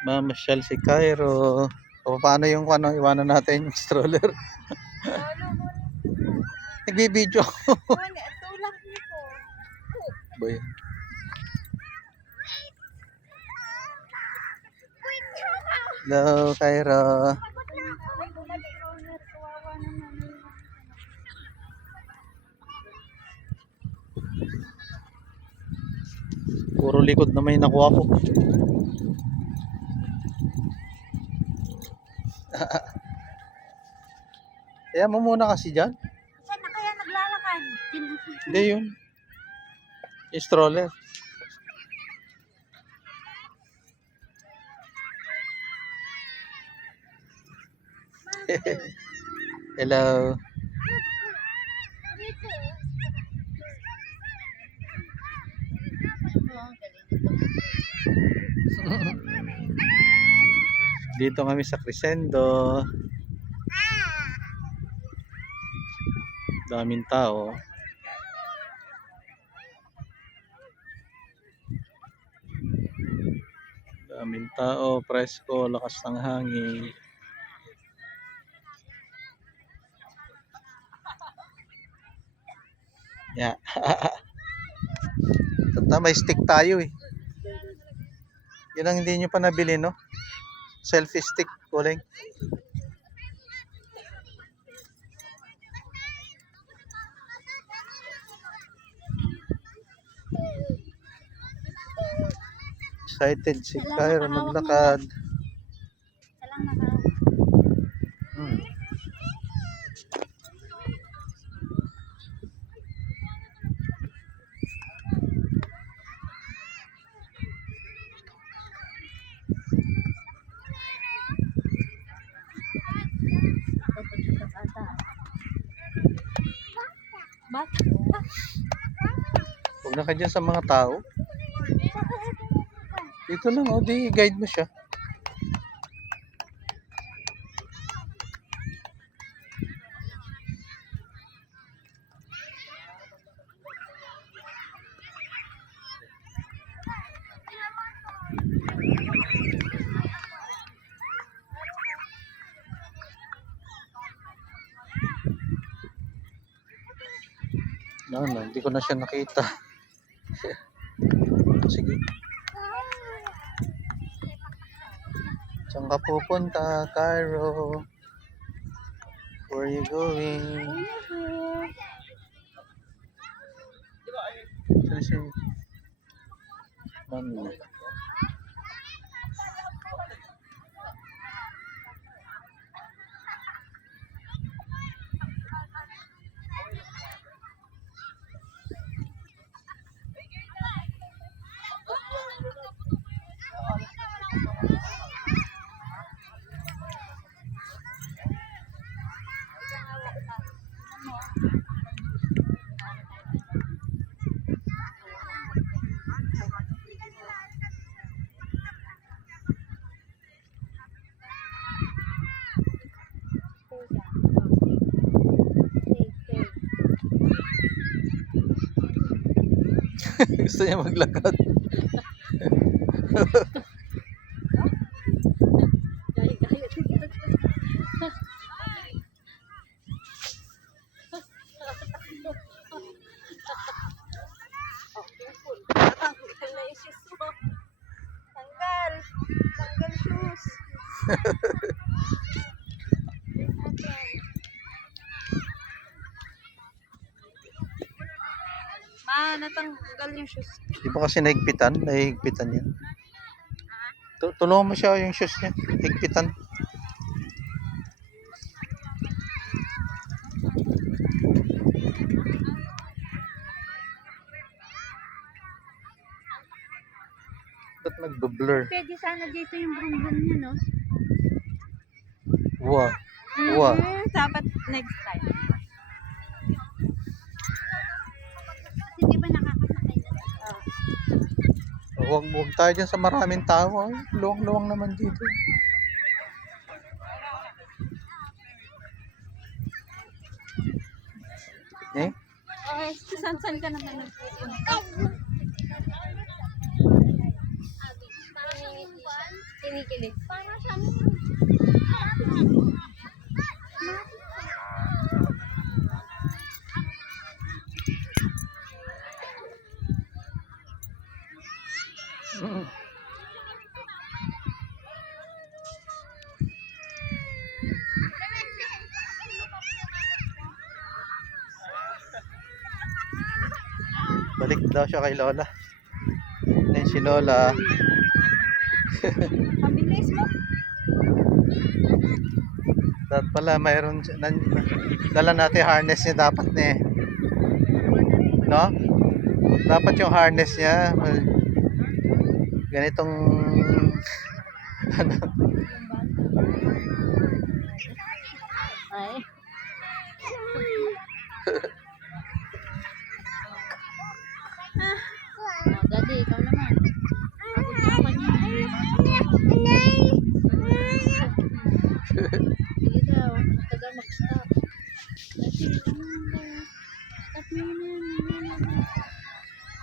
Mamasyal si Cairo. O paano yung ano, iwanan natin yung stroller? Nagbibideo ako. Tulak niyo po. Boy. Hello, Cairo. Puro likod na may nakuha ko. Kaya mo muna kasi dyan. Saan na kaya naglalakad? Hindi yun. Yung stroller. Hello. Dito kami sa Crescendo. Daming tao. Daming tao, presko, lakas ng hangin. Yeah. Tata, may stick tayo eh. Yun ang hindi nyo pa nabili, no? Selfie stick, kuling. Excited si Cairo maglakad. Huwag na ka dyan sa mga tao. Dito lang, oh, di guide mo siya. No, hindi ko na siya nakita. Sige. Saan ka pupunta, Cairo? Where are you going? Saan siya? Mami. Gusto niya maglakad. Tanggal shoes. Natanggal yung shoes. Di ba kasi nahigpitan? Nahigpitan yan. Tulungan mo siya yung shoes niya. Higpitan. Ba't nagbe-blur? Pwede sana dito yung brum-brum niya, no? Wow. Wow. Dapat next time. Hindi ba nakakasakay na? Huwag tayo dyan sa maraming tao. Ay, luwang-luwang naman dito. Eh? Okay, saan ka naman nagpupunta? Kinikilig. Para sa Balik daw siya kay Lola. Ayun si Lola. Mabilis mo. Dapat pala mayroon dala natin harness niya dapat niya. No? Dapat yung harness niya ganitong ano, Ay. Daddy, ikaw naman. Pagod ka pa niya. Sige daw. Matagal